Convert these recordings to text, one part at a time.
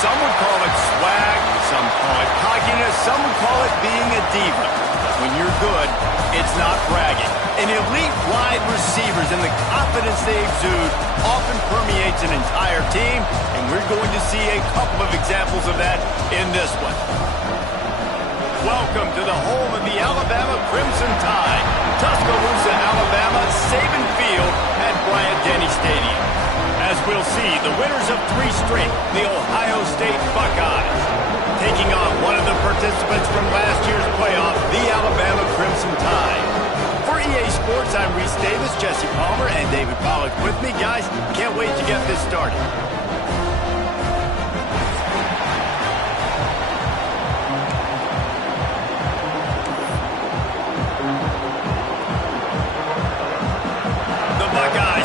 Some would call it swag, some call it cockiness, some would call it being a diva. But when you're good, it's not bragging. An elite wide receivers and the confidence they exude often permeates an entire team, and we're going to see a couple of examples of that in this one. Welcome to the home of the Alabama Crimson Tide, Tuscaloosa, Alabama, Saban Field at Bryant-Denny Stadium. As we'll see, the winners of 3 straight, the Ohio State Buckeyes, taking on one of the participants from last year's playoff, the Alabama Crimson Tide. For EA Sports, I'm Reese Davis, Jesse Palmer, and David Pollack with me. Guys, can't wait to get this started.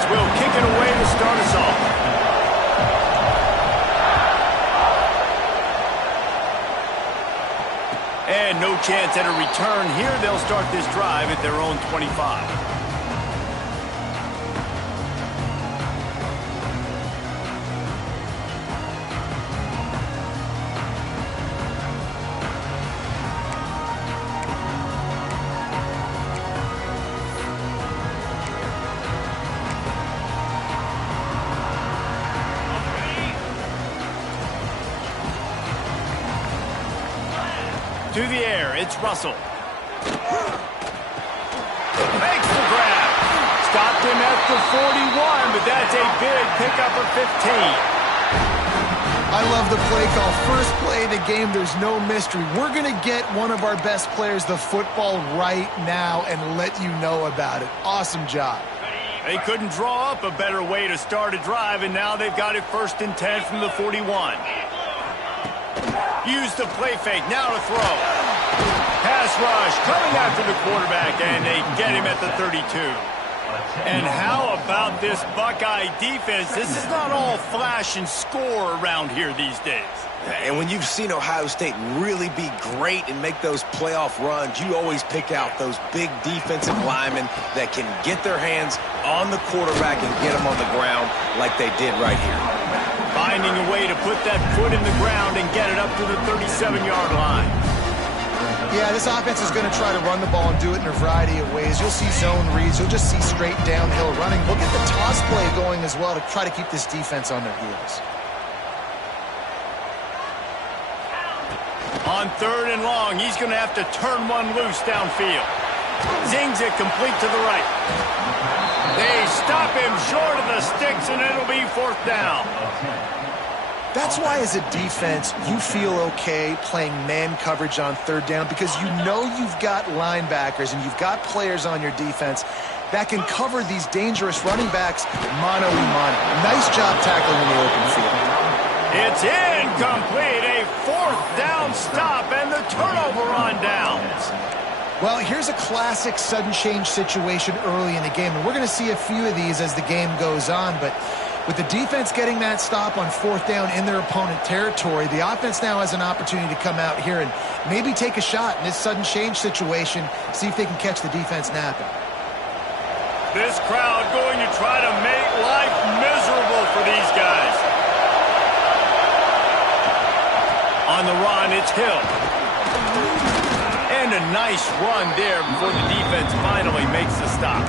Will kick it away to start us off. And no chance at a return here. They'll start this drive at their own 25. To the air, it's Russell. Makes the grab. Stopped him at the 41, but that's a big pickup of 15. I love the play call. First play of the game, there's no mystery. We're going to get one of our best players the football right now and let you know about it. Awesome job. They couldn't draw up a better way to start a drive, and now they've got it 1st and 10 from the 41. Use the play fake, now to throw. Pass rush, coming after the quarterback, and they get him at the 32. And how about this Buckeye defense? This is not all flash and score around here these days. And when you've seen Ohio State really be great and make those playoff runs, you always pick out those big defensive linemen that can get their hands on the quarterback and get them on the ground like they did right here. Finding a way to put that foot in the ground and get it up to the 37-yard line. Yeah, this offense is going to try to run the ball and do it in a variety of ways. You'll see zone reads. You'll just see straight downhill running. We'll get the toss play going as well to try to keep this defense on their heels. On 3rd and long, he's going to have to turn one loose downfield. Zings it complete to the right. They stop him short of the sticks, and it'll be 4th down. That's why, as a defense, you feel okay playing man coverage on 3rd down because you know you've got linebackers and you've got players on your defense that can cover these dangerous running backs mano-a-mano. Nice job tackling in the open field. It's incomplete. A 4th down stop and the turnover on downs. Well, here's a classic sudden change situation early in the game, and we're going to see a few of these as the game goes on, but with the defense getting that stop on 4th down in their opponent territory, the offense now has an opportunity to come out here and maybe take a shot in this sudden change situation, see if they can catch the defense napping. This crowd going to try to make life miserable for these guys. On the run, it's Hill. And a nice run there before the defense finally makes the stop.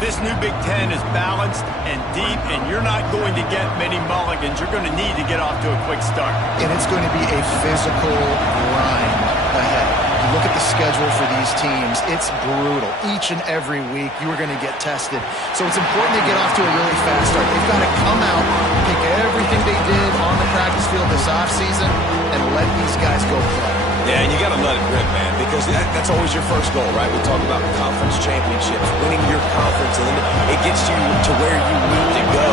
This new Big Ten is balanced and deep, and you're not going to get many mulligans. You're going to need to get off to a quick start. And it's going to be a physical grind ahead. You look at the schedule for these teams, it's brutal. Each and every week, you are going to get tested. So it's important to get off to a really fast start. They've got to come out, pick everything they did on the practice field this offseason, and let these guys go play. Yeah, and you got to let it rip, man, because that's always your first goal, right? We talk about conference championships, winning your conference, and then it gets you to where you need to go.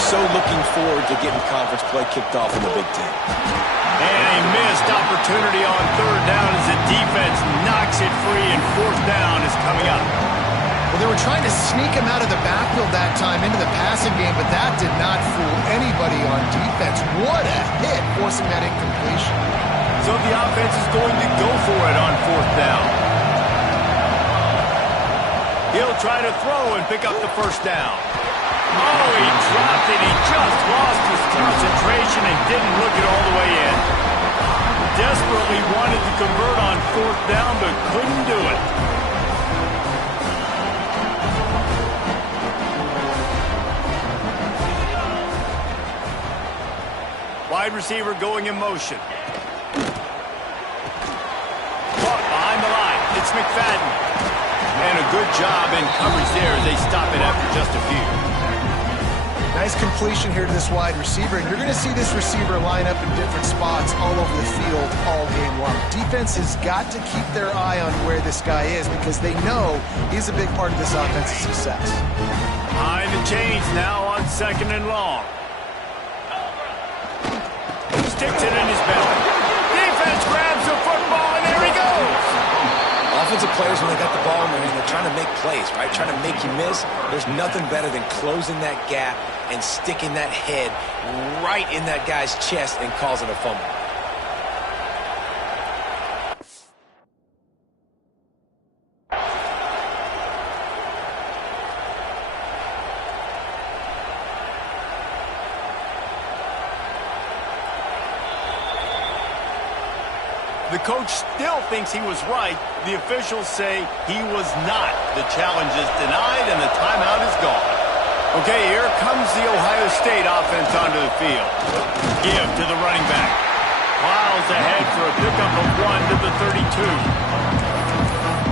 So looking forward to getting conference play kicked off in the Big Ten. And a missed opportunity on 3rd down as the defense knocks it free, and 4th down is coming up. Well, they were trying to sneak him out of the backfield that time into the passing game, but that did not fool anybody on defense. What a hit, forcing that incompletion. So the offense is going to go for it on 4th down. He'll try to throw and pick up the 1st down. Oh, he dropped it. He just lost his concentration and didn't look it all the way in. Desperately wanted to convert on 4th down, but couldn't do it. Wide receiver going in motion. Caught behind the line. It's McFadden. And a good job in coverage there as they stop it after just a few. Nice completion here to this wide receiver, and you're going to see this receiver line up in different spots all over the field all game long. Defense has got to keep their eye on where this guy is because they know he's a big part of this offense's success. Behind the chains now on 2nd and long. Sticks it in his belly. Defense grabs the football, and there he goes. Offensive players, when they got the ball in their hand, they're trying to make plays, right? Trying to make you miss. There's nothing better than closing that gap and sticking that head right in that guy's chest and causing a fumble. The coach still thinks he was right. The officials say he was not. The challenge is denied, and the timeout is gone. Okay, here comes the Ohio State offense onto the field. Give to the running back. Miles ahead for a pickup of 1 to the 32.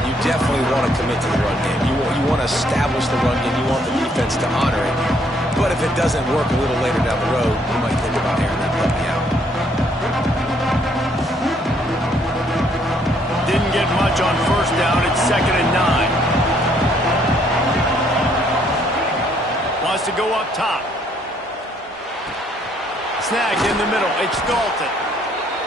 You definitely want to commit to the run game. You want to establish the run game. You want the defense to honor it. But if it doesn't work a little later down the road, you might think about airing that puppy out. Didn't get much on 1st down. It's 2nd and 9. Wants to go up top. Snagged in the middle. It's Dalton.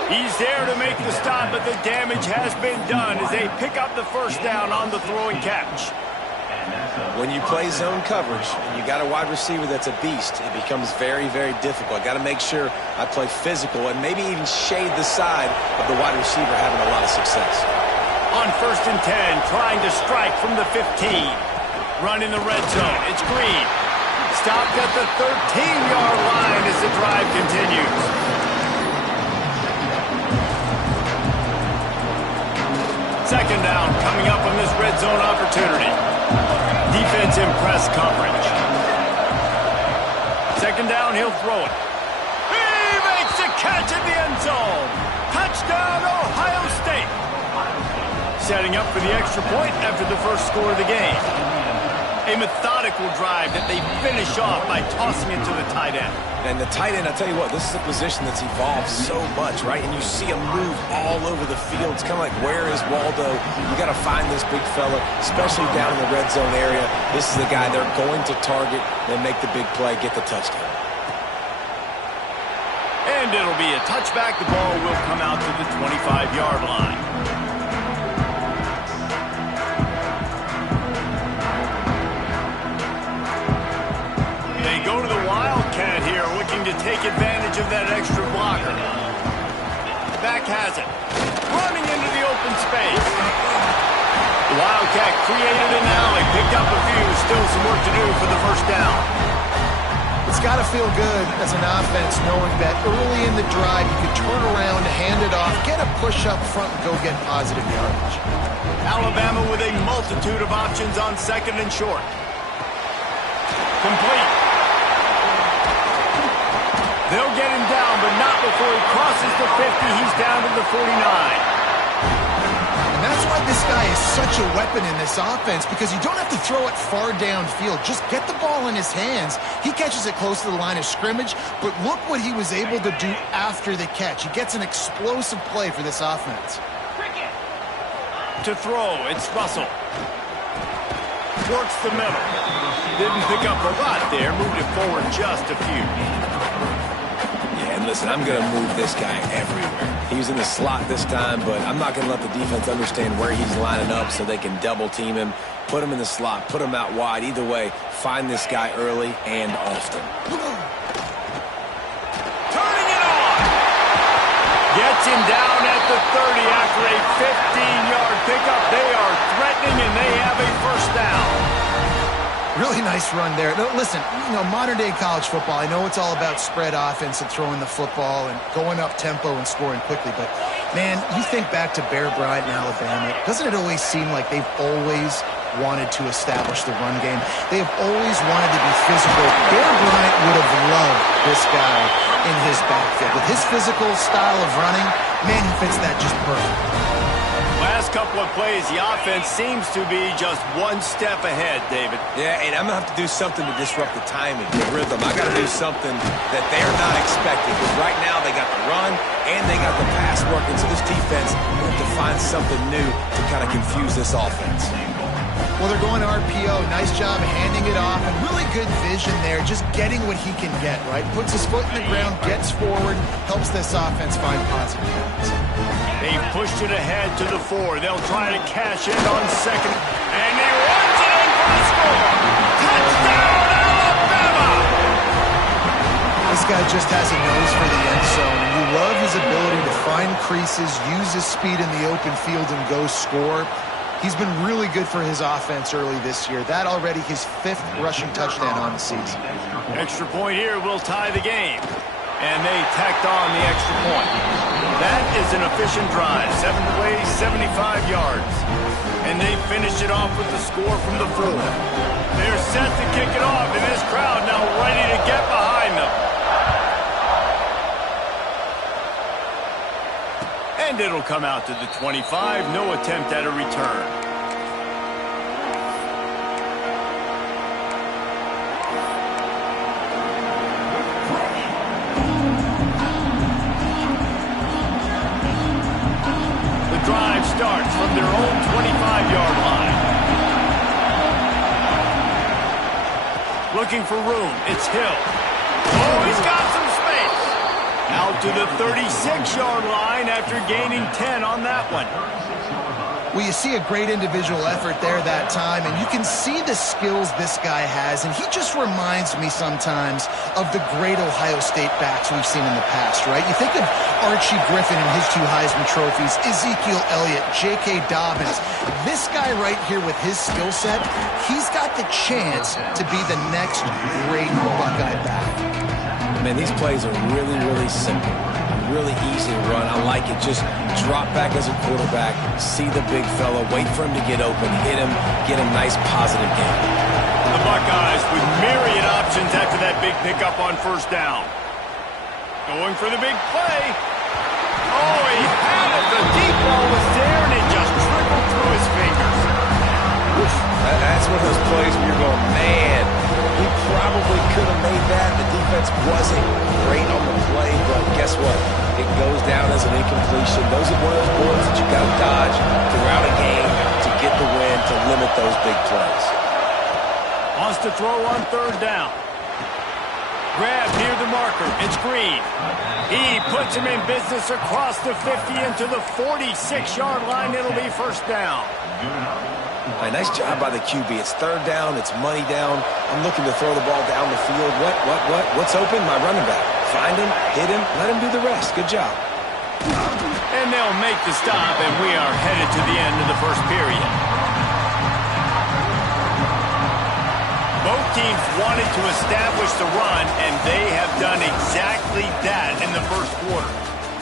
He's there to make the stop, but the damage has been done as they pick up the 1st down on the throw and catch. When you play zone coverage and you got a wide receiver that's a beast, it becomes very, very difficult. I got to make sure I play physical and maybe even shade the side of the wide receiver having a lot of success. On 1st and 10, trying to strike from the 15. Run in the red zone. It's Green. Stopped at the 13-yard line as the drive continues. Second down coming up on this red zone opportunity. Defense in press coverage. 2nd down, he'll throw it. He makes the catch in the end zone. Touchdown, Ohio State. Setting up for the extra point after the first score of the game. A methodical drive that they finish off by tossing it to the tight end. And the tight end, I'll tell you what, this is a position that's evolved so much, right? And you see him move all over the field. It's kind of like, where is Waldo? You got to find this big fella, especially down in the red zone area. This is the guy they're going to target. They make the big play, get the touchdown. And it'll be a touchback. The ball will come out to the 25-yard line. They go to the Wildcat here, looking to take advantage of that extra blocker. Back has it. Running into the open space. The Wildcat created an alley, picked up a few. Still some work to do for the 1st down. It's got to feel good as an offense knowing that early in the drive you can turn around, hand it off, get a push up front, and go get positive yardage. Alabama with a multitude of options on 2nd and short. Complete. They'll get him down, but not before he crosses the 50. He's down to the 49. And that's why this guy is such a weapon in this offense, because you don't have to throw it far downfield. Just get the ball in his hands. He catches it close to the line of scrimmage, but look what he was able to do after the catch. He gets an explosive play for this offense. To throw, it's Russell. Works the middle. Didn't pick up a lot there. Moved it forward just a few. Yeah, and listen, I'm going to move this guy everywhere. He was in the slot this time, but I'm not going to let the defense understand where he's lining up so they can double team him, put him in the slot, put him out wide. Either way, find this guy early and often. Turning it on. Gets him down at the 30 after a 15-yard pickup. They are threatening, and they have a 1st down. Really nice run there. No, listen, modern-day college football, I know it's all about spread offense and throwing the football and going up tempo and scoring quickly, but, man, you think back to Bear Bryant in Alabama, doesn't it always seem like they've always wanted to establish the run game? They have always wanted to be physical. Bear Bryant would have loved this guy in his backfield. With his physical style of running, man, he fits that just perfect. Last couple of plays, the offense seems to be just one step ahead, David. Yeah, and I'm going to have to do something to disrupt the timing, the rhythm. I got to do something that they're not expecting, because right now they got the run and they got the pass working, so this defense will have to find something new to kind of confuse this offense. Well, they're going to RPO. Nice job handing it off, and really good vision there, just getting what he can get, right? Puts his foot in the ground, gets forward, helps this offense find positive balance. They've pushed it ahead to the 4. They'll try to cash in on second. And he runs it in for the score. Touchdown, Alabama! This guy just has a nose for the end zone, and you love his ability to find creases, use his speed in the open field, and go score. He's been really good for his offense early this year. That already his 5th rushing touchdown on the season. Extra point here will tie the game. And they tacked on the extra point. That is an efficient drive. 7 plays, 75 yards. And they finished it off with the score from the 4. They're set to kick it off, and this crowd now ready to get behind them. And it'll come out to the 25. No attempt at a return. Drive starts from their own 25-yard line. Looking for room. It's Hill. Oh, he's got some space. Out to the 36-yard line after gaining 10 on that one. Well, you see a great individual effort there that time, and you can see the skills this guy has, and he just reminds me sometimes of the great Ohio State backs we've seen in the past, right? You think of Archie Griffin and his 2 Heisman trophies, Ezekiel Elliott, J.K. Dobbins. This guy right here with his skill set, he's got the chance to be the next great Buckeye back. Man, these plays are really, really simple. Really easy to run. I like it. Just drop back as a quarterback, see the big fella, wait for him to get open, hit him, get a nice positive game. The Buckeyes with myriad options after that big pickup on first down. Going for the big play. Oh, he had it. The deep ball was there, and it just trickled through his fingers. That's one of those plays where you're going, man, he probably could have made that. The defense wasn't great on the play, but guess what? It goes down as an incompletion. Those are one of those balls that you got to dodge throughout a game to get the win, to limit those big plays. Wants to throw on third down. Grab near the marker. It's Green. He puts him in business across the 50 into the 46-yard line. It'll be first down. A nice job by the QB. It's third down. It's money down. I'm looking to throw the ball down the field. What's open? My running back. Find him, hit him, let him do the rest. Good job. And they'll make the stop, and we are headed to the end of the first period. Both teams wanted to establish the run, and they have done exactly that in the first quarter.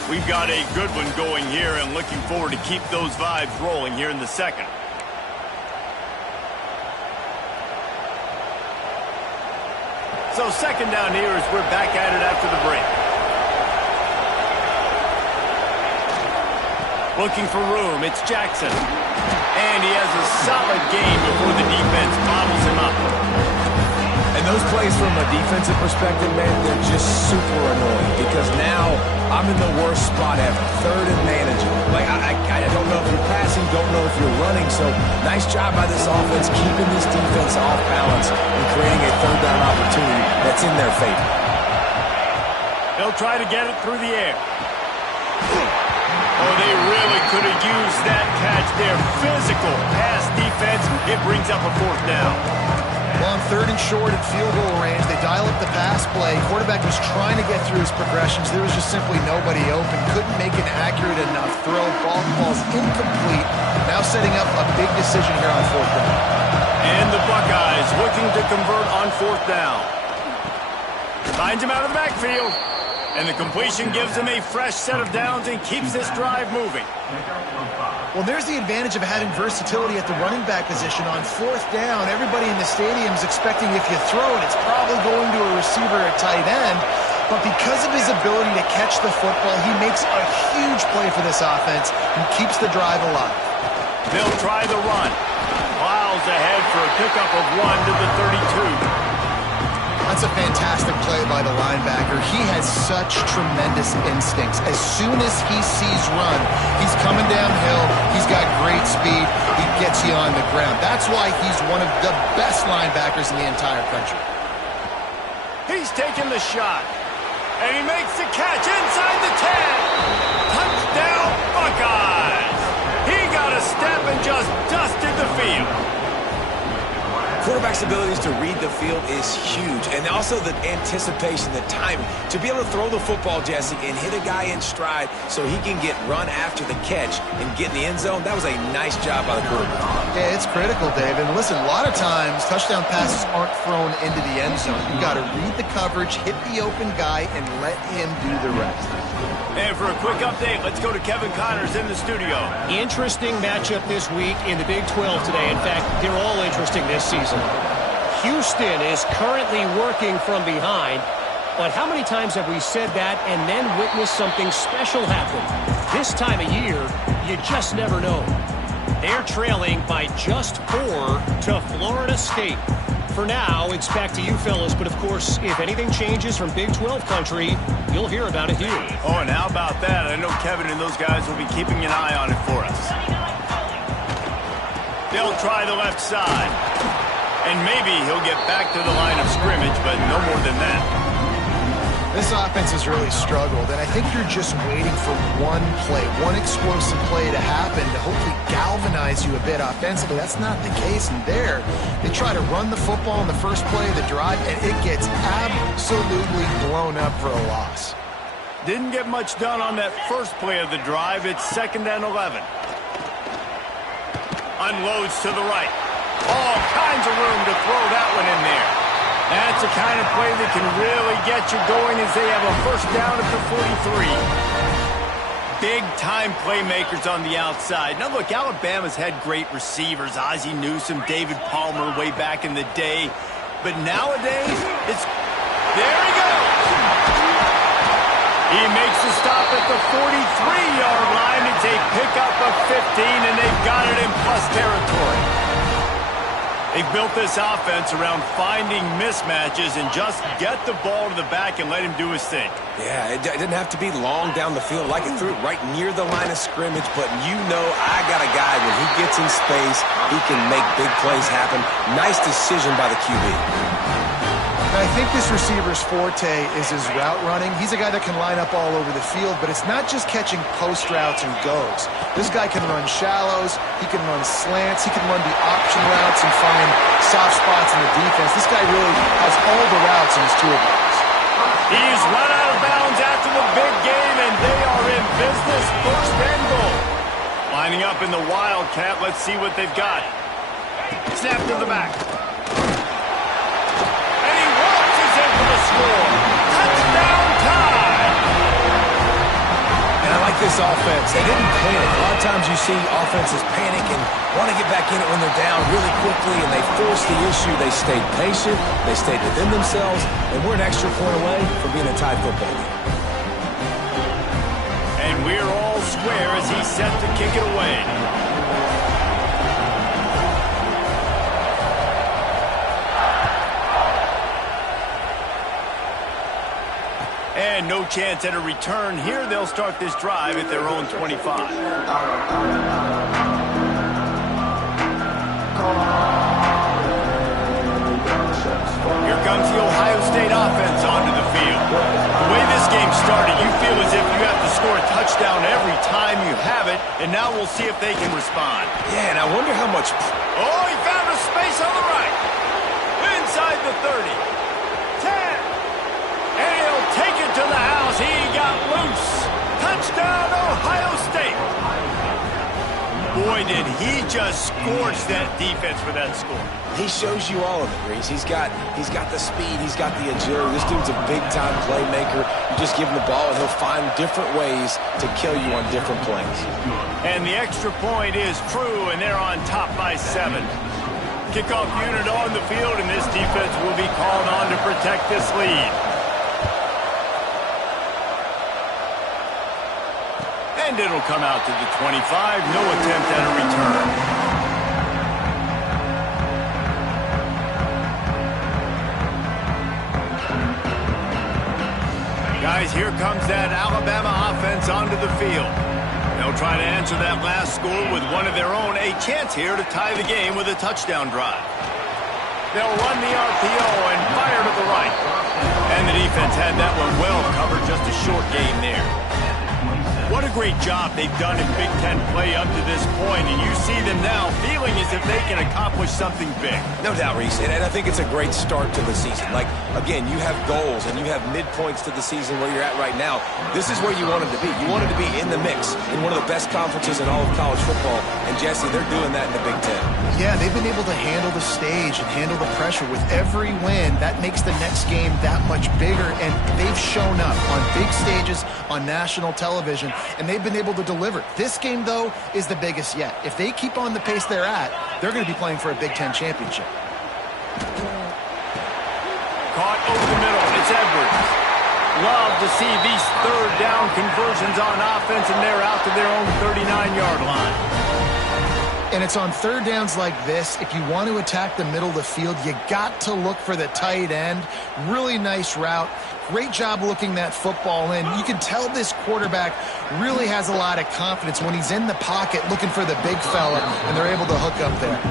We've got a good one going here, and looking forward to keep those vibes rolling here in the second. So second down here as we're back at it after the break. Looking for room, it's Jackson. And he has a solid game before the defense bottles him up. And those plays from a defensive perspective, man, they're just super annoying because now I'm in the worst spot ever. Third and manageable. Like, I don't know if you're passing, don't know if you're running. So nice job by this offense keeping this defense off balance and creating a third down opportunity that's in their favor. They'll try to get it through the air. Oh, they really could have used that catch there. Physical pass defense. It brings up a fourth down. Well, on third and short at field goal range, they dial up the pass play. Quarterback was trying to get through his progressions. There was just simply nobody open. Couldn't make an accurate enough throw. Ball's incomplete. Now setting up a big decision here on fourth down. And the Buckeyes looking to convert on 4th down. Finds him out of the backfield. And the completion gives him a fresh set of downs and keeps this drive moving. Well, there's the advantage of having versatility at the running back position. On 4th down, everybody in the stadium is expecting if you throw it, it's probably going to a receiver at tight end. But because of his ability to catch the football, he makes a huge play for this offense and keeps the drive alive. They'll try the run. Miles ahead for a pickup of 1 to the 32. That's a fantastic play by the linebacker. He has such tremendous instincts. As soon as he sees run, he's coming downhill. He's got great speed. He gets you on the ground. That's why he's one of the best linebackers in the entire country. He's taking the shot. And he makes the catch inside the 10. Touchdown, Buckeyes. He got a step and just dusted the field. Quarterback's abilities to read the field is huge, and also the anticipation, the timing. To be able to throw the football, Jesse, and hit a guy in stride so he can get run after the catch and get in the end zone, that was a nice job by the quarterback. Yeah, it's critical, Dave. And listen, a lot of times touchdown passes aren't thrown into the end zone. You've got to read the coverage, hit the open guy, and let him do the rest. And for a quick update, let's go to Kevin Connors in the studio. Interesting matchup this week in the Big 12 today. In fact, they're all interesting this season. Houston is currently working from behind, but how many times have we said that and then witnessed something special happen? This time of year, you just never know. They're trailing by just 4 to Florida State. For now, it's back to you fellas, but of course, if anything changes from Big 12 country, you'll hear about it here. Oh, and how about that? I know Kevin and those guys will be keeping an eye on it for us. They'll try the left side. And maybe he'll get back to the line of scrimmage, but no more than that. This offense has really struggled, and I think you're just waiting for one play, one explosive play to happen to hopefully galvanize you a bit offensively. That's not the case, and there, they try to run the football in the first play of the drive, and it gets absolutely blown up for a loss. Didn't get much done on that first play of the drive. It's 2nd and 11. Unloads to the right. All kinds of room to throw that one in there. That's the kind of play that can really get you going as they have a first down at the 43. Big-time playmakers on the outside. Now, look, Alabama's had great receivers. Ozzie Newsome, David Palmer way back in the day. But nowadays, it's... There he goes! He makes the stop at the 43-yard line. It's a pickup of 15, and they've got it in plus territory. They've built this offense around finding mismatches and just get the ball to the back and let him do his thing. Yeah, it didn't have to be long down the field. Like it threw it right near the line of scrimmage, but you know I got a guy, when he gets in space, he can make big plays happen. Nice decision by the QB. I think this receiver's forte is his route running. He's a guy that can line up all over the field, but it's not just catching post routes and goes. This guy can run shallows, he can run slants, he can run the option routes and find soft spots in the defense. This guy really has all the routes in his toolbox. He's run out of bounds after the big game, and they are in business. 1st and goal. Lining up in the Wildcat. Let's see what they've got. Snap to the back. Touchdown time! And I like this offense. They didn't panic. A lot of times you see offenses panic and want to get back in it when they're down really quickly, and they force the issue. They stayed patient. They stayed within themselves, and we're an extra point away from being a tied football game. And we're all square as he's set to kick it away. And no chance at a return here. They'll start this drive at their own 25. Here comes the Ohio State offense onto the field. The way this game started, you feel as if you have to score a touchdown every time you have it, and now we'll see if they can respond. Yeah, and I wonder how much... Oh, he found a space on the right. Inside the 30. 10. And he'll take it to the house. He got loose. Touchdown, Ohio State. Boy, boy, did he just scorch that defense for that score. He shows you all of it, Reese. He's got the speed. He's got the agility. This dude's a big-time playmaker. You just give him the ball, and he'll find different ways to kill you on different plays. And the extra point is true, and they're on top by 7. Kickoff unit on the field, and this defense will be called on to protect this lead. And it'll come out to the 25. No attempt at a return. Guys, here comes that Alabama offense onto the field. They'll try to answer that last score with one of their own. A chance here to tie the game with a touchdown drive. They'll run the RPO and fire to the right. And the defense had that one well covered, just a short game there. What a great job they've done in Big Ten play up to this point, and you see them now feeling as if they can accomplish something big. No doubt, Reese, and I think it's a great start to the season. Like, again, you have goals and you have midpoints to the season where you're at right now. This is where you wanted to be. You wanted to be in the mix in one of the best conferences in all of college football, and Jesse, they're doing that in the Big Ten. Yeah, they've been able to handle the stage and handle the pressure. With every win, that makes the next game that much bigger, and they've shown up on big stages on national television, and they've been able to deliver. This game, though, is the biggest yet. If they keep on the pace they're at, they're going to be playing for a Big Ten championship. Caught over the middle. It's Edwards. Love to see these third down conversions on offense, and they're out to their own 39-yard line. And it's on third downs like this, if you want to attack the middle of the field, you got to look for the tight end. Really nice route. Great job looking that football in. You can tell this quarterback really has a lot of confidence when he's in the pocket looking for the big fella, and they're able to hook up there.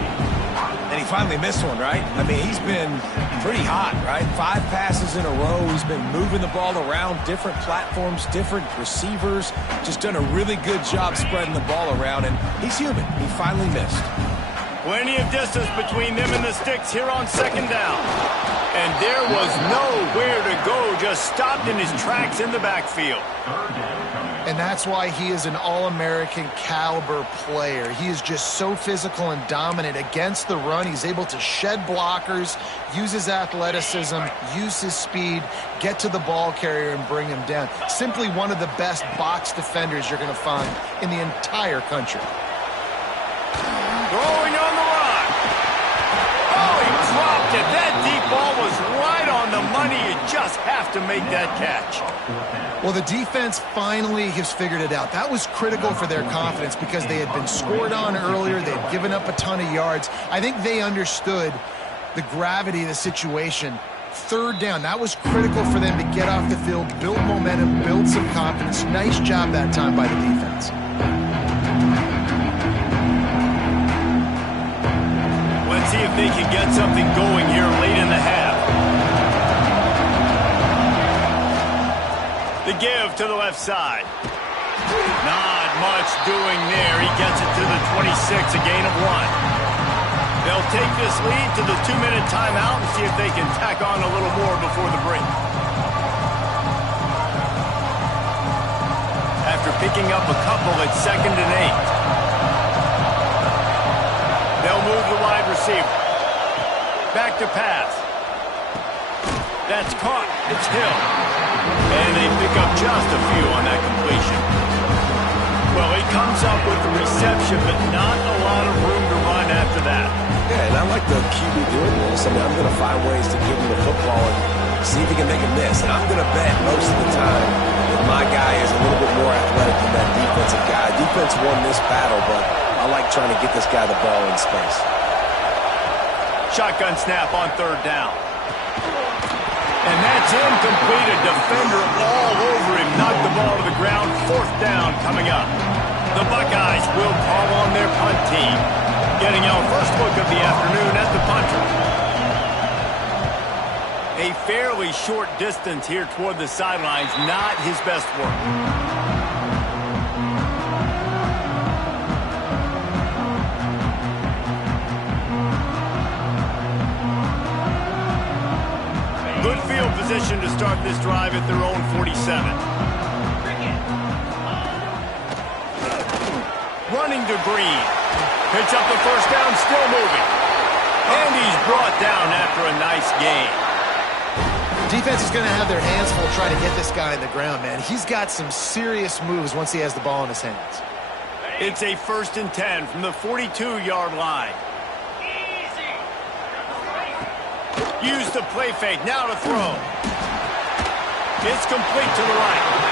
And he finally missed one, right? I mean, he's been pretty hot, right? 5 passes in a row. He's been moving the ball around, different platforms, different receivers. Just done a really good job spreading the ball around, and he's human. He finally missed. Plenty of distance between them and the sticks here on second down. And there was nowhere to go, just stopped in his tracks in the backfield. And that's why he is an All-American caliber player. He is just so physical and dominant against the run. He's able to shed blockers, use his athleticism, use his speed, get to the ball carrier and bring him down. Simply one of the best box defenders you're going to find in the entire country. Throwing on the run. Oh, he dropped it. That deep ball was right on the money. You just have to make that catch. Well, the defense finally has figured it out. That was critical for their confidence because they had been scored on earlier. They had given up a ton of yards. I think they understood the gravity of the situation. Third down, that was critical for them to get off the field, build momentum, build some confidence. Nice job that time by the defense. Let's see if they can get something going here late in the half. The give to the left side. Not much doing there. He gets it to the 26, a gain of 1. They'll take this lead to the 2-minute timeout and see if they can tack on a little more before the break. After picking up a couple at 2nd and 8. They'll move the wide receiver. Back to pass. That's caught. It's Hill. And they pick up just a few on that completion. Well, he comes up with the reception, but not a lot of room to run after that. Yeah, and I like the QB doing this. I mean, I'm going to find ways to give him the football and see if he can make a miss. And I'm going to bet most of the time that my guy is a little bit more athletic than that defensive guy. Defense won this battle, but I like trying to get this guy the ball in space. Shotgun snap on third down. And that's incomplete. A defender all over him. Knocked the ball to the ground. 4th down coming up. The Buckeyes will call on their punt team. Getting our first look of the afternoon at the punter. A fairly short distance here toward the sidelines. Not his best work. Good field position to start this drive at their own 47. Running to Green. Picks up the first down, still moving. And he's brought down after a nice gain. Defense is going to have their hands full trying to get this guy on the ground, man. He's got some serious moves once he has the ball in his hands. It's a 1st and 10 from the 42-yard line. Use the play fake, now to throw. It's complete to the right.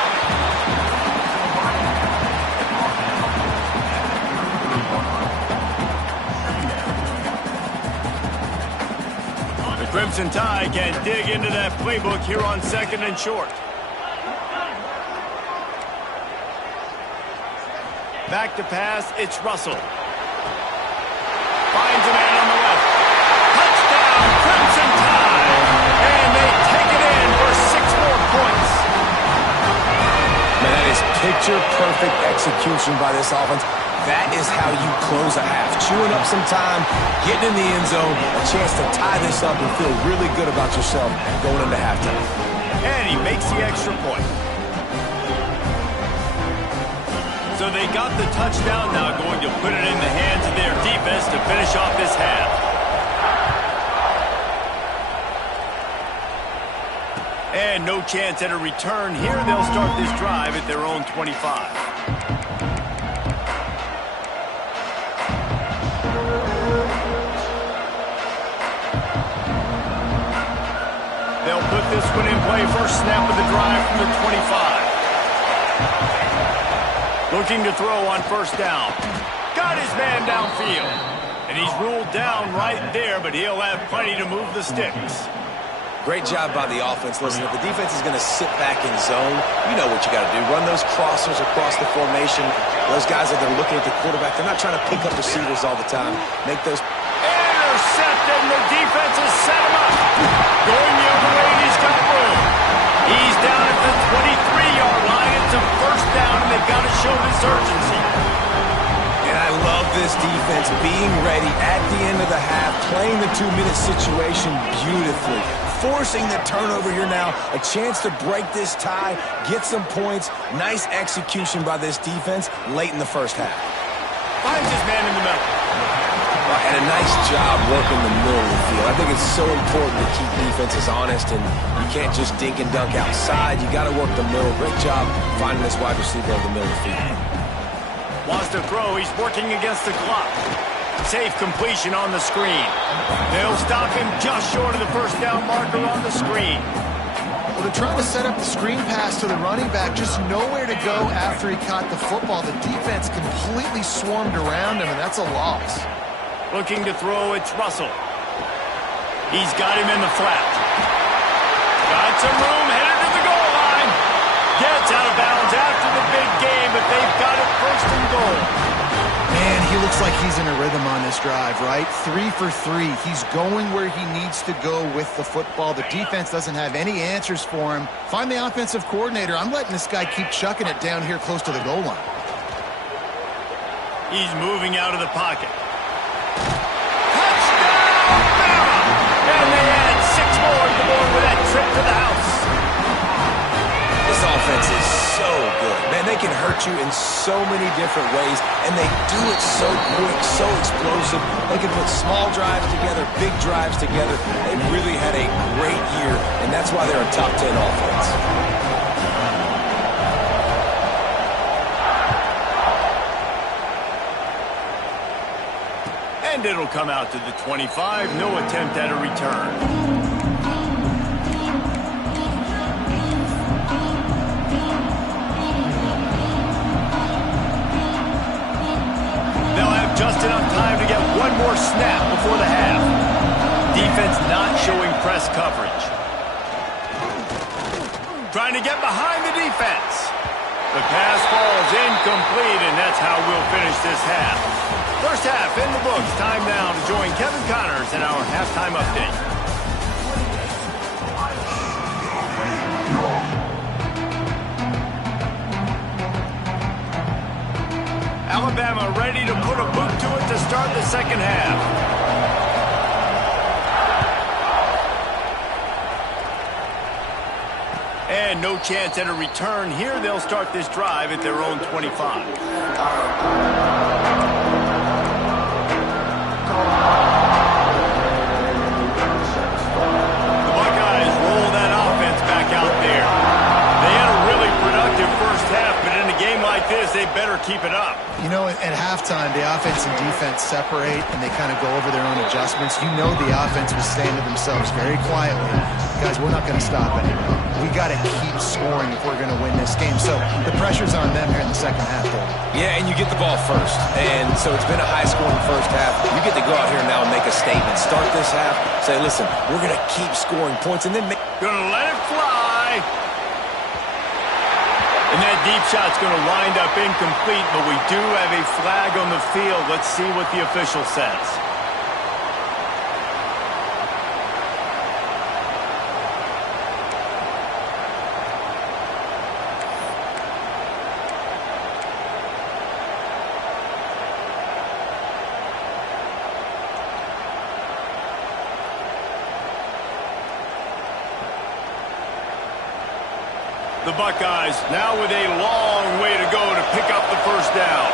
The Crimson Tide can dig into that playbook here on 2nd and short. Back to pass, it's Russell. Finds a man on the left. Touchdown, Crimson Tide! And they take it in for 6 more points. Man, that is picture-perfect execution by this offense. That is how you close a half. Chewing up some time, getting in the end zone, a chance to tie this up and feel really good about yourself going into halftime. And he makes the extra point. So they got the touchdown, now going to put it in the hands of their defense to finish off this half. And no chance at a return here. They'll start this drive at their own 25. They'll put this one in play. First snap of the drive from the 25. Looking to throw on first down. Got his man downfield. And he's ruled down right there, but he'll have plenty to move the sticks. Great job by the offense. Listen, if the defense is going to sit back in zone, you know what you got to do. Run those crossers across the formation. Those guys that are looking at the quarterback, they're not trying to pick up receivers all the time. Make those... Intercepted, and the defense has set him up. Going the other way, and he's got room. He's down at the 23-yard line. It's a first down, and they've got to show this urgency. And I love this defense being ready at the end of the half, playing the 2-minute situation beautifully, forcing the turnover here now, a chance to break this tie, get some points. Nice execution by this defense late in the first half. Finds his man in the middle. And a nice job working the middle of the field. I think it's so important to keep defenses honest, and you can't just dink and dunk outside. You got to work the middle. Great job finding this wide receiver over the middle of the field. Wants to throw. He's working against the clock. Safe completion on the screen. They'll stop him just short of the first down marker on the screen. Well, they're trying to set up the screen pass to the running back, just nowhere to go after he caught the football. The defense completely swarmed around him, and that's a loss. Looking to throw, it's Russell. He's got him in the flat. Got some room, headed to the goal line. Gets out of bounds after the big game, but they've got it 1st and goal. Man, he looks like he's in a rhythm on this drive, right? 3 for 3. He's going where he needs to go with the football. The defense doesn't have any answers for him. Find the offensive coordinator. I'm letting this guy keep chucking it down here close to the goal line. He's moving out of the pocket. Touchdown, Bama! And they add 6 more to the board with that trip to the house. This offense is so good. Man, they can hurt you in so many different ways, and they do it so quick, so explosive. They can put small drives together, big drives together. They really had a great year, and that's why they're a top 10 offense. And it'll come out to the 25. No attempt at a return. They'll have just enough time to get one more snap before the half. Defense not showing press coverage. Trying to get behind the defense. The pass falls incomplete, and that's how we'll finish this half. First half in the books. Time now to join Kevin Connors in our halftime update. Alabama ready to put a boot to it to start the second half. And no chance at a return here. They'll start this drive at their own 25. keep it up. You know, at halftime, the offense and defense separate, and they kind of go over their own adjustments. You know the offense was saying to themselves very quietly, guys, we're not going to stop anymore. We got to keep scoring if we're going to win this game. So the pressure's on them here in the second half, Dave. Yeah, and you get the ball first. And so it's been a high-scoring first half. You get to go out here now and make a statement. Start this half, say, listen, we're going to keep scoring points, and then make... Gonna let it fly. And that deep shot's going to wind up incomplete, but we do have a flag on the field. Let's see what the official says. The Buckeyes now with a long way to go to pick up the first down.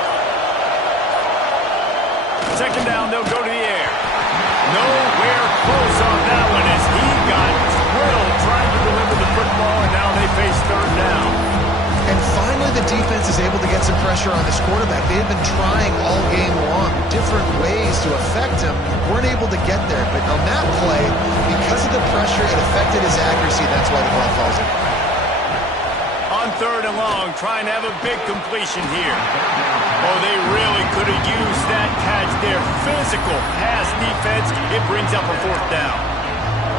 Second down, they'll go to the air. Nowhere close on that one as he got drilled trying to deliver the football, and now they face third down. And finally, the defense is able to get some pressure on this quarterback. They have been trying all game long, different ways to affect him. Weren't able to get there, but on that play, because of the pressure, it affected his accuracy. That's why the ball falls in. On third and long, trying to have a big completion here. Oh, they really could have used that catch there. Physical pass defense. It brings up a fourth down.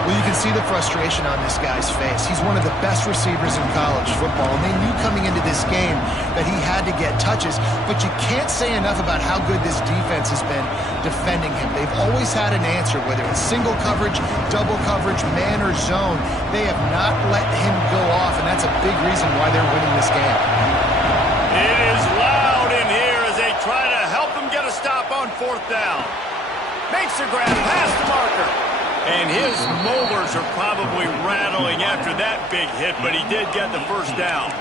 Well, you can see the frustration on this guy's face. He's one of the best receivers in college football, and they knew coming into this game that he had to get touches, but you can't say enough about how good this defense has been defending him. They've always had an answer, whether it's single coverage, double coverage, man or zone. They have not let him go off, and that's a big reason why they're winning this game. It is loud in here as they try to help him get a stop on fourth down. Makes the grab, past the marker. And his molars are probably rattling after that big hit, but he did get the first down.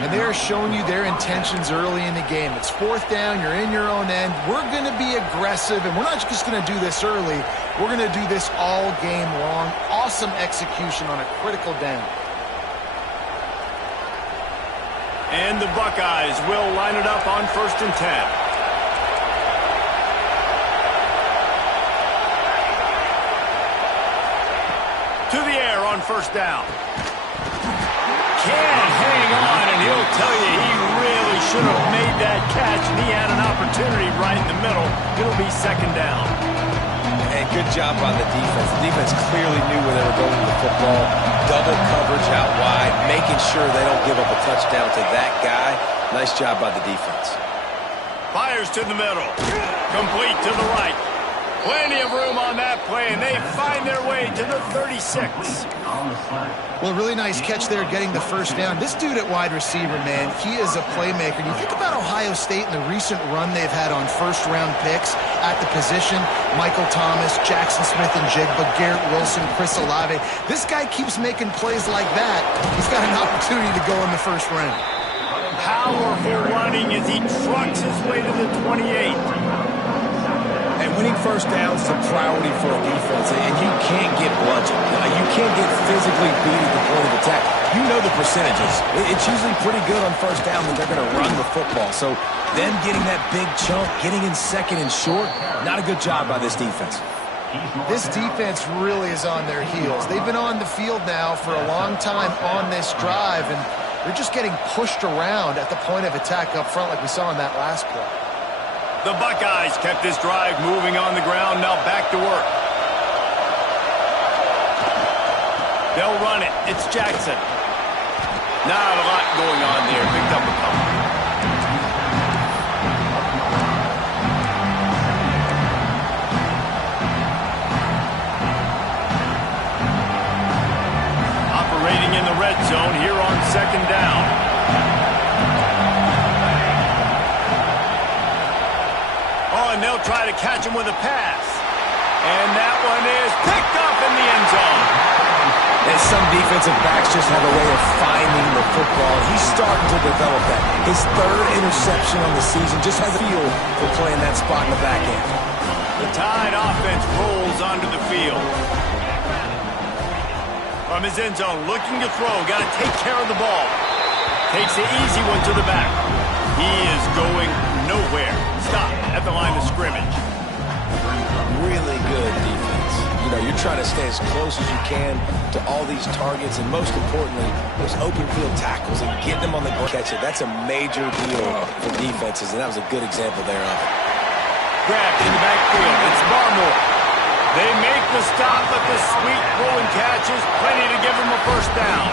And they're showing you their intentions early in the game. It's fourth down, you're in your own end. We're going to be aggressive, and we're not just going to do this early. We're going to do this all game long. Awesome execution on a critical down. And the Buckeyes will line it up on 1st and 10. To the air on first down. Can't hang on, and he'll tell you he really should have made that catch, and he had an opportunity right in the middle. It'll be second down. And good job by the defense. The defense clearly knew where they were going with the football. Double coverage out wide, making sure they don't give up a touchdown to that guy. Nice job by the defense. Fires to the middle. Complete to the right. Plenty of room on that play, and they find their way to the 36. Well, really nice catch there getting the first down. This dude at wide receiver, man, he is a playmaker. And you think about Ohio State and the recent run they've had on first-round picks at the position. Michael Thomas, Jackson Smith and Jigba, Garrett Wilson, Chris Olave. This guy keeps making plays like that. He's got an opportunity to go in the first round. Powerful running as he trucks his way to the 28. And winning first downs is a priority for a defense, and you can't get bludgeoned. You can't get physically beat at the point of attack. You know the percentages. It's usually pretty good on first down that they're going to run the football. So them getting that big chunk, getting in second and short, not a good job by this defense. This defense really is on their heels. They've been on the field now for a long time on this drive, and they're just getting pushed around at the point of attack up front like we saw in that last play. The Buckeyes kept this drive moving on the ground, now back to work. They'll run it. It's Jackson. Not a lot going on there. Picked up a couple. Operating in the red zone here on second down. And they'll try to catch him with a pass. And that one is picked up in the end zone. And some defensive backs just have a way of finding the football. He's starting to develop that. His third interception on the season just has a feel for playing that spot in the back end. The Tide offense rolls onto the field. From his end zone, looking to throw. Got to take care of the ball. Takes the easy one to the back. He is going nowhere. Stop at the line of scrimmage. Really good defense. You know, you're trying to stay as close as you can to all these targets, and most importantly, those open field tackles and getting them on the ground. Catch it. That's a major deal for defenses, and that was a good example there of it. Grabbed in the backfield. It's Barmore. They make the stop, but the sweet rolling catch is plenty to give them a first down.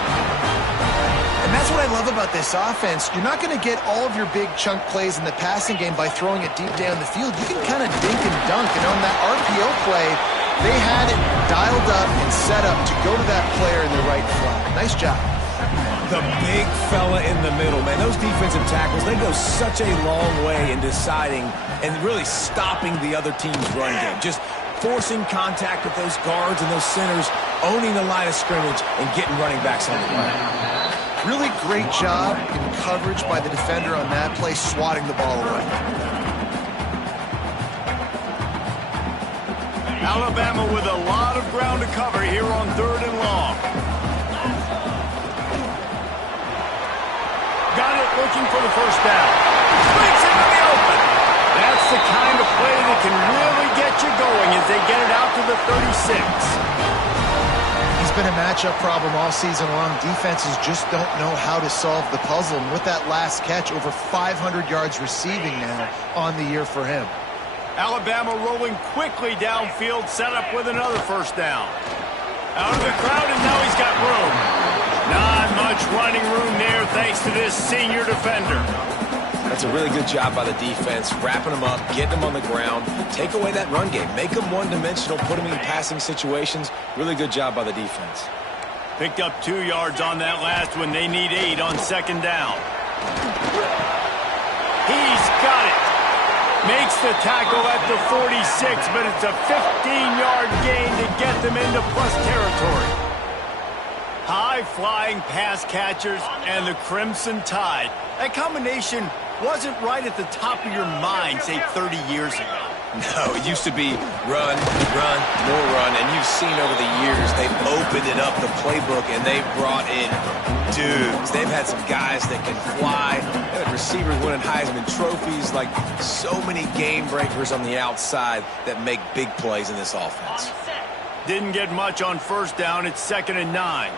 And that's what I love about this offense. You're not going to get all of your big chunk plays in the passing game by throwing it deep down the field. You can kind of dink and dunk. And on that RPO play, they had it dialed up and set up to go to that player in the right flat. Nice job. The big fella in the middle, man. Those defensive tackles, they go such a long way in deciding and really stopping the other team's run game. Just forcing contact with those guards and those centers, owning the line of scrimmage, and getting running backs on the ground. Really great job in coverage by the defender on that play, swatting the ball away. Alabama with a lot of ground to cover here on 3rd and long. Got it, looking for the first down. Breaks into the open. That's the kind of play that can really get you going as they get it out to the 36. He's been a matchup problem all season long. Defenses just don't know how to solve the puzzle. And with that last catch, over 500 yards receiving now on the year for him. Alabama rolling quickly downfield, set up with another first down. Out of the crowd, and now he's got room. Not much running room there thanks to this senior defender. That's a really good job by the defense, wrapping them up, getting them on the ground, take away that run game, make them one-dimensional, put them in passing situations. Really good job by the defense. Picked up 2 yards on that last one. They need 8 on 2nd down. He's got it. Makes the tackle at the 46, but it's a 15-yard gain to get them into plus territory. High-flying pass catchers and the Crimson Tide. That combination wasn't right at the top of your mind, say, 30 years ago. No, it used to be run, run, more run, and you've seen over the years they've opened it up, the playbook, and they've brought in dudes. They've had some guys that can fly. They've had receivers winning Heisman trophies, like so many game breakers on the outside that make big plays in this offense. Didn't get much on first down. It's 2nd and 9.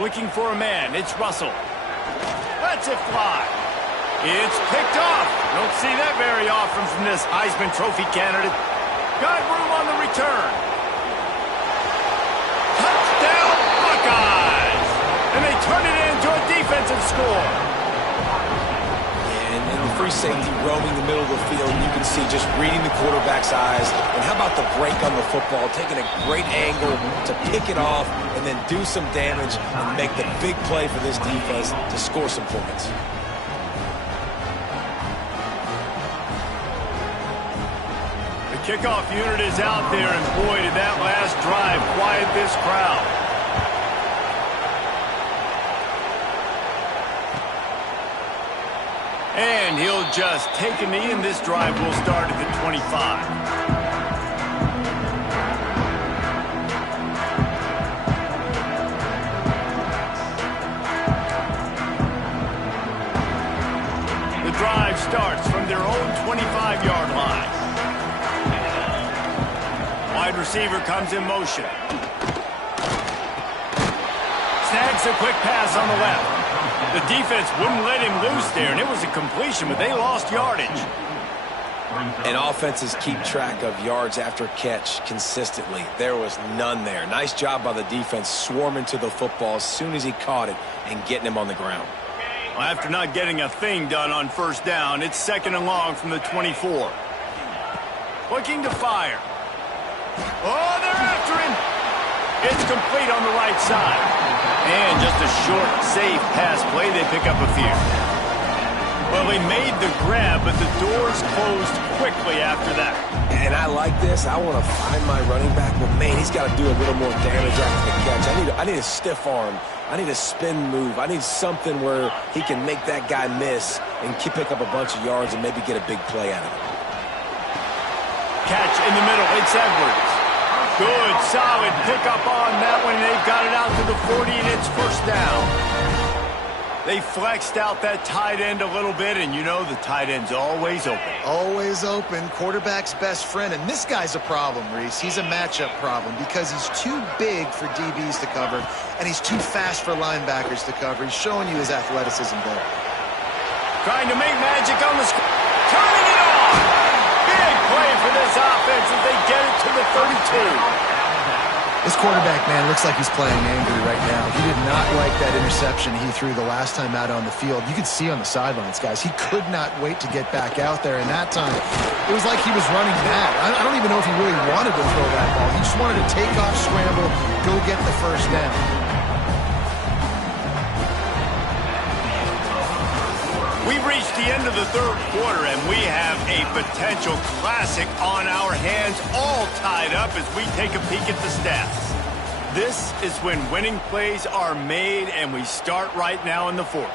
Looking for a man. It's Russell. Lets it fly. It's picked off. Don't see that very often from this Heisman Trophy candidate. Got room on the return. Touchdown, Buckeyes! And they turn it into a defensive score. And the free safety roaming the middle of the field, you can see just reading the quarterback's eyes. And how about the break on the football, taking a great angle to pick it off and then do some damage and make the big play for this defense to score some points. Kickoff unit is out there, and boy, did that last drive quiet this crowd. And he'll just take a knee, and this drive will start at the 25. The drive starts from their own 25-yard line. Wide receiver comes in motion. Snags a quick pass on the left. The defense wouldn't let him loose there, and it was a completion, but they lost yardage. And offenses keep track of yards after catch consistently. There was none there. Nice job by the defense swarming to the football as soon as he caught it and getting him on the ground. Well, after not getting a thing done on first down, it's 2nd and long from the 24. Looking to fire. Oh, they're after him. It's complete on the right side. And just a short, safe pass play. They pick up a few. Well, he made the grab, but the doors closed quickly after that. And I like this. I want to find my running back. But, man, he's got to do a little more damage after the catch. I need a stiff arm. I need a spin move. I need something where he can make that guy miss and pick up a bunch of yards and maybe get a big play out of it. Catch in the middle. It's Edwards. Good, solid pickup on that one. They've got it out to the 40, and it's first down. They flexed out that tight end a little bit, and you know the tight end's always open. Always open. Quarterback's best friend. And this guy's a problem, Reese. He's a matchup problem because he's too big for DBs to cover, and he's too fast for linebackers to cover. He's showing you his athleticism there. Trying to make magic on the screen. Turning it on! Big play for this offense as they get it to the 32. This quarterback, man, looks like he's playing angry right now. He did not like that interception he threw the last time out on the field. You could see on the sidelines, guys, he could not wait to get back out there. And that time, it was like he was running mad. I don't even know if he really wanted to throw that ball. He just wanted to take off, scramble, go get the first down. We've reached the end of the third quarter, and we have a potential classic on our hands, all tied up as we take a peek at the stats. This is when winning plays are made, and we start right now in the fourth.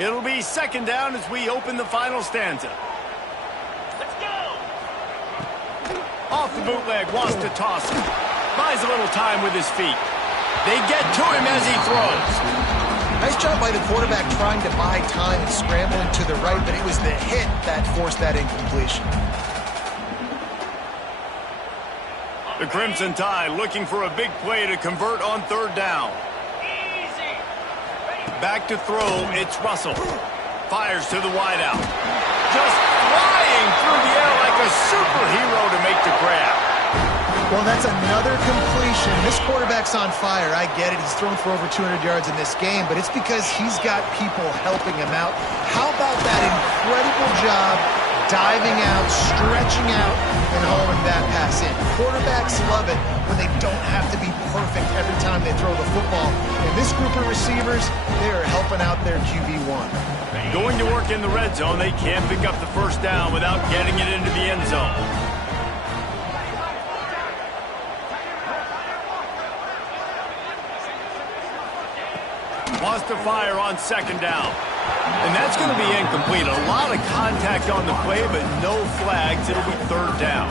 It'll be second down as we open the final stanza. Off the bootleg, wants to toss it. Buys a little time with his feet. They get to him as he throws. Nice job by the quarterback trying to buy time and scrambling to the right, but it was the hit that forced that incompletion. The Crimson Tide looking for a big play to convert on third down. Back to throw, it's Russell. Fires to the wideout. Just flying through the air like a superhero to make the grab. Well, that's another completion. This quarterback's on fire. I get it. He's thrown for over 200 yards in this game, but it's because he's got people helping him out. How about that incredible job diving out, stretching out, and hauling that pass in? Quarterbacks love it when they don't have to be perfect every time they throw the football. And this group of receivers, they are helping out their QB1. Going to work in the red zone, they can't pick up the first down without getting it into the end zone. Wants to fire on second down. And that's going to be incomplete. A lot of contact on the play, but no flags. It'll be third down.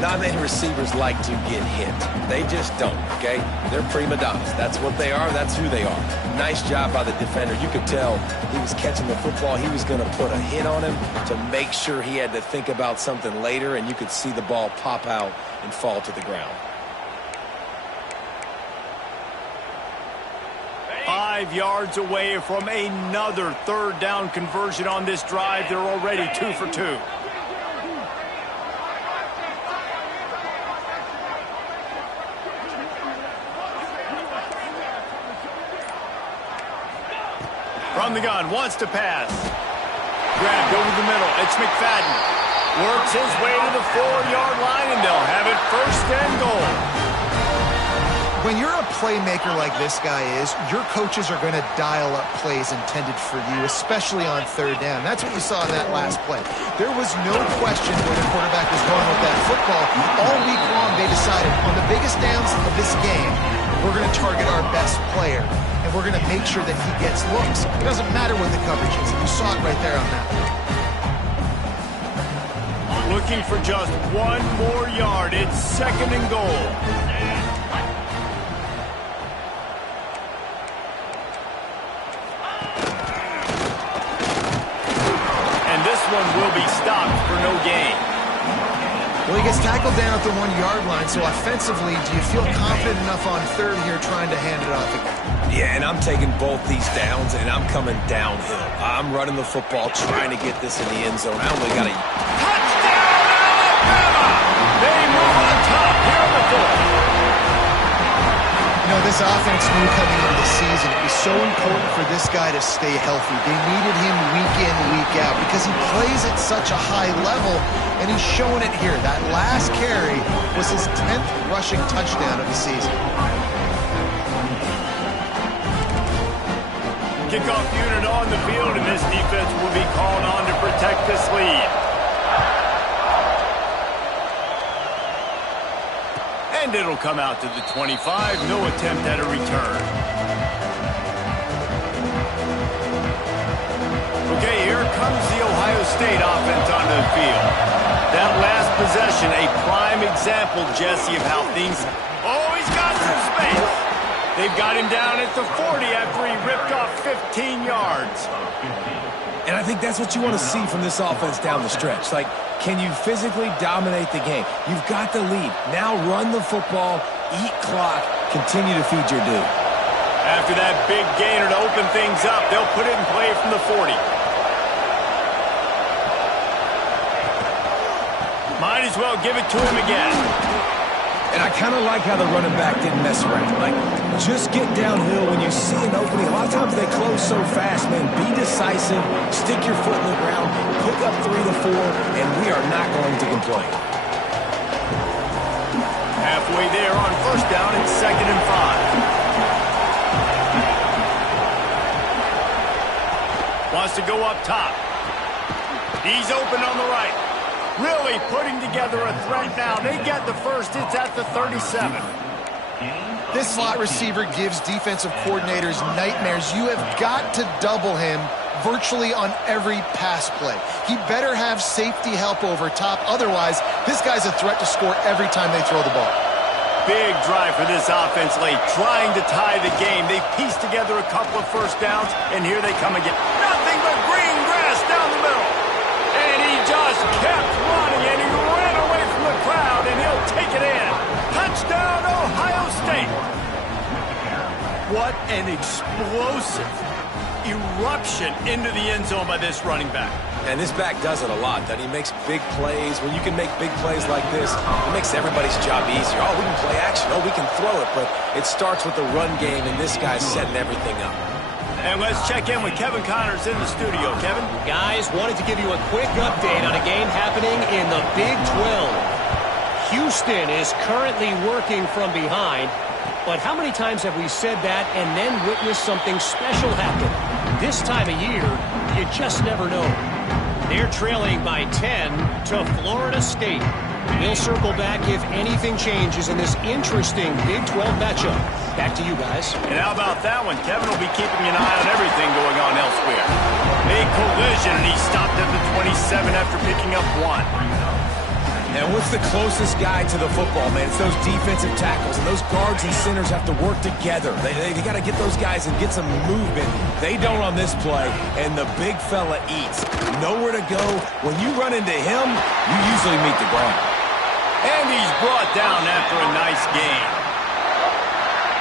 Not many receivers like to get hit. They just don't, okay? They're prima donnas. That's what they are. That's who they are. Nice job by the defender. You could tell he was catching the football. He was going to put a hit on him to make sure he had to think about something later, and you could see the ball pop out and fall to the ground. 5 yards away from another third down conversion on this drive. They're already 2 for 2. From the gun, wants to pass. Grabbed over the middle. It's McFadden. Works his way to the 4-yard line, and they'll have it first and goal. When you're a playmaker like this guy is, your coaches are going to dial up plays intended for you, especially on third down. That's what you saw in that last play. There was no question where the quarterback was going with that football. All week long, they decided on the biggest downs of this game, we're going to target our best player, and we're going to make sure that he gets looks. It doesn't matter what the coverage is. You saw it right there on that one. Looking for just 1 more yard. It's second and goal. One will be stopped for no gain. Well, he gets tackled down at the 1-yard line, so offensively, do you feel confident enough on third here trying to hand it off again? Yeah, and I'm taking both these downs, and I'm coming downhill. I'm running the football, trying to get this in the end zone. I only got a... Touchdown, Alabama! They move on top here in the fourth. You know, this offense knew coming into the season it was so important for this guy to stay healthy. They needed him week in, week out because he plays at such a high level, and he's showing it here. That last carry was his 10th rushing touchdown of the season. Kickoff unit on the field, and this defense will be called on to protect this lead. And it'll come out to the 25. No attempt at a return. Okay, here comes the Ohio State offense on onto the field. That last possession, a prime example, Jesse, of how things... Oh, he's got some space. They've got him down at the 40 after he ripped off 15 yards. And I think that's what you want to see from this offense down the stretch. Like, can you physically dominate the game? You've got the lead. Now run the football, eat clock, continue to feed your dude. After that big gainer to open things up, they'll put it in play from the 40. Might as well give it to him again. And I kind of like how the running back didn't mess around. Like, just get downhill when you see an opening. A lot of times they close so fast, man. Be decisive, stick your foot in the ground, pick up 3 to 4, and we are not going to complain. Halfway there on first down, it's 2nd and 5. Wants to go up top. He's open on the right. Really putting together a threat now. They get the first. It's at the 37. This slot receiver gives defensive coordinators nightmares. You have got to double him virtually on every pass play. He better have safety help over top. Otherwise, this guy's a threat to score every time they throw the ball. Big drive for this offense late, trying to tie the game. They pieced together a couple of first downs, and here they come again. Nothing but green grass down the middle. And he just kept running, and he ran away from the crowd, and he'll take it in. Touchdown, Ohio State. What an explosive eruption into the end zone by this running back. And this back does it a lot, doesn't he? Makes big plays. When you can make big plays like this, it makes everybody's job easier. Oh, we can play action. Oh, we can throw it. But it starts with the run game, and this guy's setting everything up. And let's check in with Kevin Connors in the studio. Kevin? Guys, wanted to give you a quick update on a game happening in the Big 12. Houston is currently working from behind, but how many times have we said that and then witnessed something special happen? This time of year, you just never know. They're trailing by 10 to Florida State. We'll circle back if anything changes in this interesting Big 12 matchup. Back to you guys. And how about that one? Kevin will be keeping an eye on everything going on elsewhere. A collision, and he stopped at the 27 after picking up 1. And what's the closest guy to the football, man? It's those defensive tackles, and those guards and centers have to work together. They got to get those guys and get some movement. They don't on this play, and the big fella eats. Nowhere to go. When you run into him, you usually meet the ground. And he's brought down after a nice gain.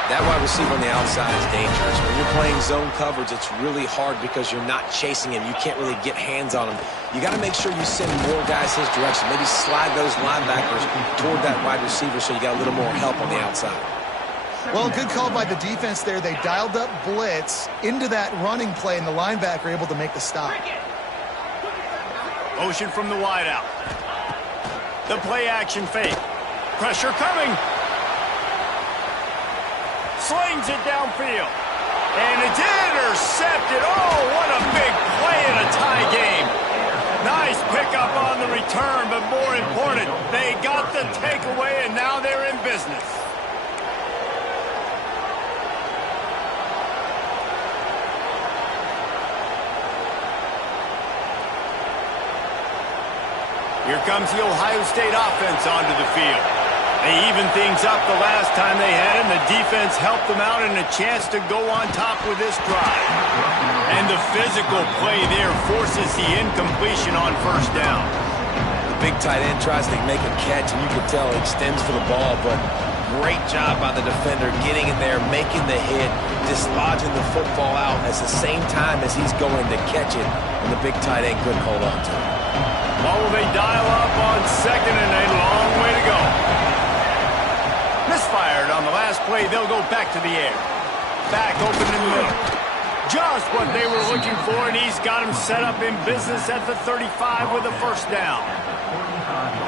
That wide receiver on the outside is dangerous. When you're playing zone coverage, it's really hard because you're not chasing him. You can't really get hands on him. You got to make sure you send more guys his direction. Maybe slide those linebackers toward that wide receiver so you got a little more help on the outside. Well, good call by the defense there. They dialed up blitz into that running play, and the linebacker able to make the stop. Motion from the wideout. The play action fake. Pressure coming. Slings it downfield. And it's intercepted. Oh, what a big play in a tie game. Nice pickup on the return, but more important, they got the takeaway, and now they're in business. Here comes the Ohio State offense onto the field. They evened things up the last time they had it, and the defense helped them out and a chance to go on top with this drive. And the physical play there forces the incompletion on first down. The big tight end tries to make a catch, and you can tell he extends for the ball, but great job by the defender getting in there, making the hit, dislodging the football out at the same time as he's going to catch it, and the big tight end couldn't hold on to it. Well, will they dial up on second, and a long way to go. Misfired on the last play. They'll go back to the air. Back open in the middle. Just what they were looking for, and he's got him set up in business at the 35 with a first down.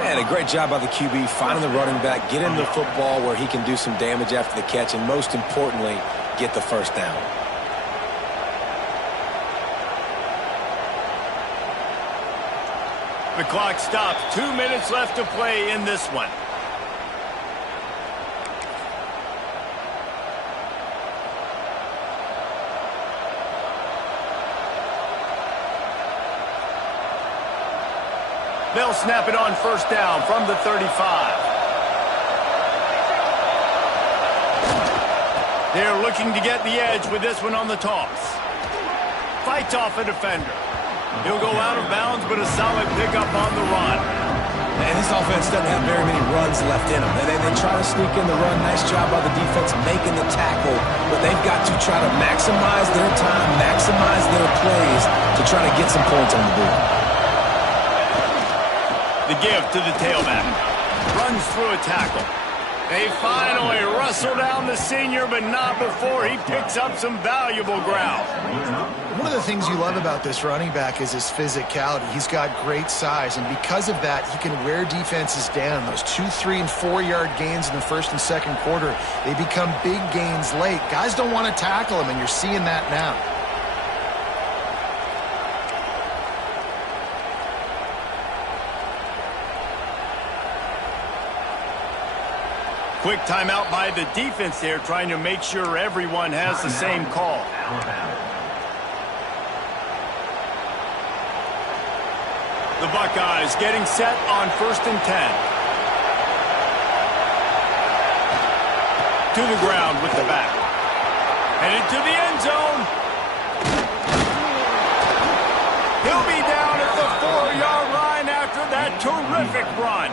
Man, a great job by the QB finding the running back, get him the football where he can do some damage after the catch, and most importantly, get the first down. The clock stops. 2 minutes left to play in this one. They'll snap it on first down from the 35. They're looking to get the edge with this one on the toss. Fights off a defender. He'll go out of bounds, but a solid pickup on the run. And this offense doesn't have very many runs left in them. They try to sneak in the run. Nice job by the defense making the tackle. But they've got to try to maximize their time, maximize their plays to try to get some points on the board. The give to the tailback. Runs through a tackle. They finally wrestle down the senior, but not before he picks up some valuable ground. One of the things you love about this running back is his physicality. He's got great size, and because of that, he can wear defenses down. Those 2, 3, and 4-yard gains in the first and second quarter, they become big gains late. Guys don't want to tackle him, and you're seeing that now. Quick timeout by the defense there, trying to make sure everyone has the same call. The Buckeyes getting set on 1st and 10. To the ground with the back. Headed to the end zone. He'll be down at the 4-yard line after that terrific run.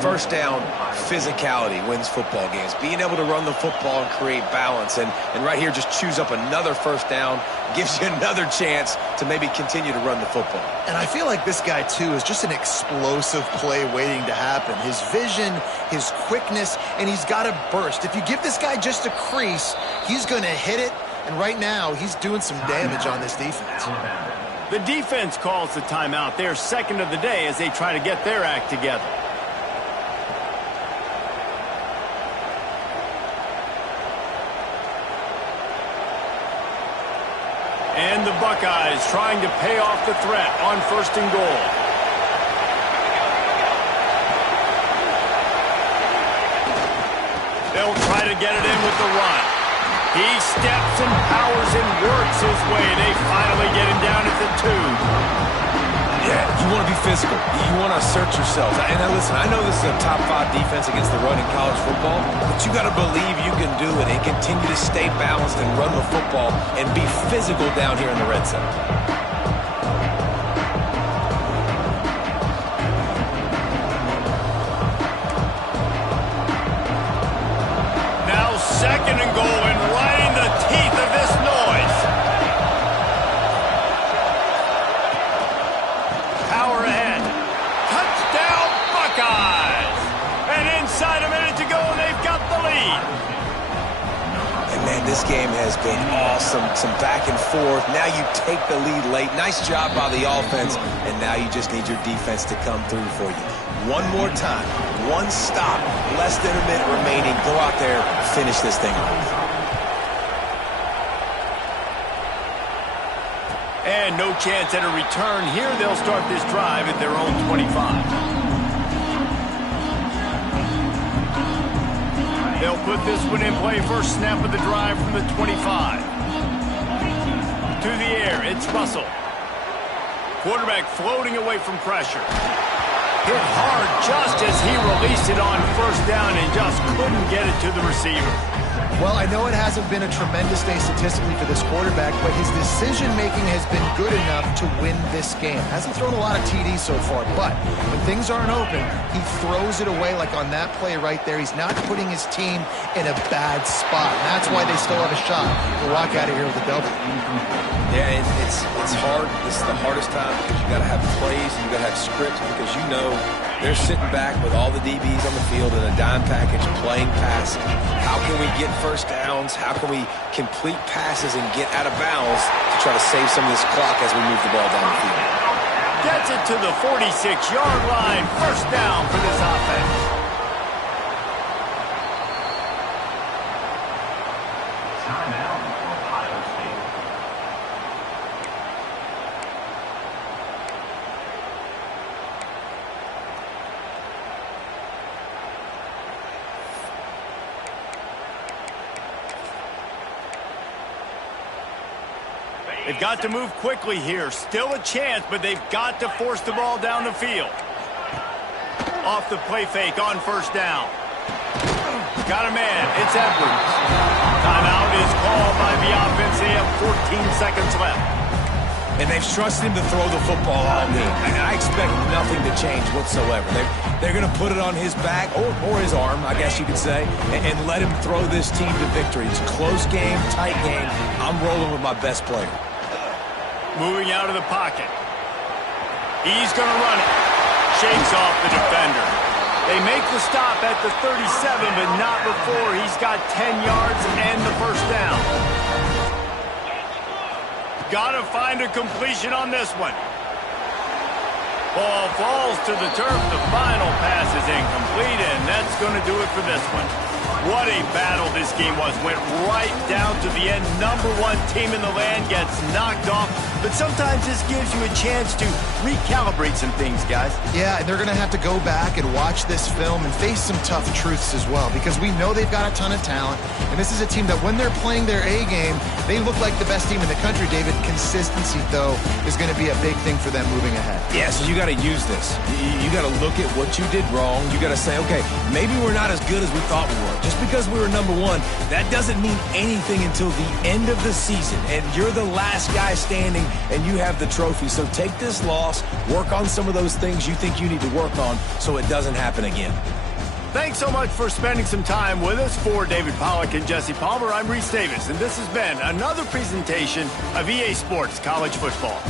First down, physicality wins football games. Being able to run the football and create balance. And right here, just choose up another first down. Gives you another chance to maybe continue to run the football. And I feel like this guy, too, is just an explosive play waiting to happen. His vision, his quickness, and he's got a burst. If you give this guy just a crease, he's going to hit it. And right now, he's doing some damage on this defense. The defense calls the timeout. They're second of the day as they try to get their act together. And the Buckeyes trying to pay off the threat on 1st and goal. They'll try to get it in with the run. He steps and powers and works his way. They finally get him down at the 2. Yeah, you want to be physical. You want to assert yourselves. And now listen, I know this is a top 5 defense against the run in college football, but you got to believe you can do it and continue to stay balanced and run the football and be physical down here in the red zone. Now 2nd and goal, and right in the teeth of this noise. Power ahead. Touchdown, Buckeyes! And inside a minute to go, and they've got the lead. And man, this game has been awesome. Some back and forth. Now you take the lead late. Nice job by the offense. And now you just need your defense to come through for you. One more time. One stop. Less than a minute remaining. Go out there, finish this thing off. And no chance at a return here. They'll start this drive at their own 25. They'll put this one in play. First snap of the drive from the 25. To the air, it's Russell. Quarterback floating away from pressure. Hit hard just as he released it on first down and just couldn't get it to the receiver. Well, I know it hasn't been a tremendous day statistically for this quarterback, but his decision-making has been good enough to win this game. Hasn't thrown a lot of TDs so far, but when things aren't open, he throws it away like on that play right there. He's not putting his team in a bad spot, and that's why they still have a shot to walk out of here with a double. Yeah, it's hard. This is the hardest time because you got to have plays and you got to have scripts because you know they're sitting back with all the DBs on the field in a dime package playing pass. How can we get first downs? How can we complete passes and get out of bounds to try to save some of this clock as we move the ball down the field? Gets it to the 46-yard line. First down for this offense. They've got to move quickly here. Still a chance, but they've got to force the ball down the field. Off the play fake on first down. Got a man. It's Edwards. Timeout is called by the offense. They have 14 seconds left. And they've trusted him to throw the football all game. And I expect nothing to change whatsoever. They're going to put it on his back, or his arm, I guess you could say, and let him throw this team to victory. It's a close game, tight game. I'm rolling with my best player. Moving out of the pocket. He's going to run it. Shakes off the defender. They make the stop at the 37, but not before he's got 10 yards and the first down. Got to find a completion on this one. Ball falls to the turf. The final pass is incomplete, and that's going to do it for this one. What a battle this game was. Went right down to the end. Number one team in the land gets knocked off. But sometimes this gives you a chance to recalibrate some things, guys. Yeah, and they're going to have to go back and watch this film and face some tough truths as well, because we know they've got a ton of talent. And this is a team that when they're playing their A game, they look like the best team in the country, David. Consistency, though, is going to be a big thing for them moving ahead. Yeah, so you got to use this. You got to look at what you did wrong. You got to say, okay, maybe we're not as good as we thought we were. Just because we were number one, that doesn't mean anything until the end of the season. And you're the last guy standing, and you have the trophy. So take this loss, work on some of those things you think you need to work on so it doesn't happen again. Thanks so much for spending some time with us. For David Pollack and Jesse Palmer, I'm Reese Davis, and this has been another presentation of EA Sports College Football.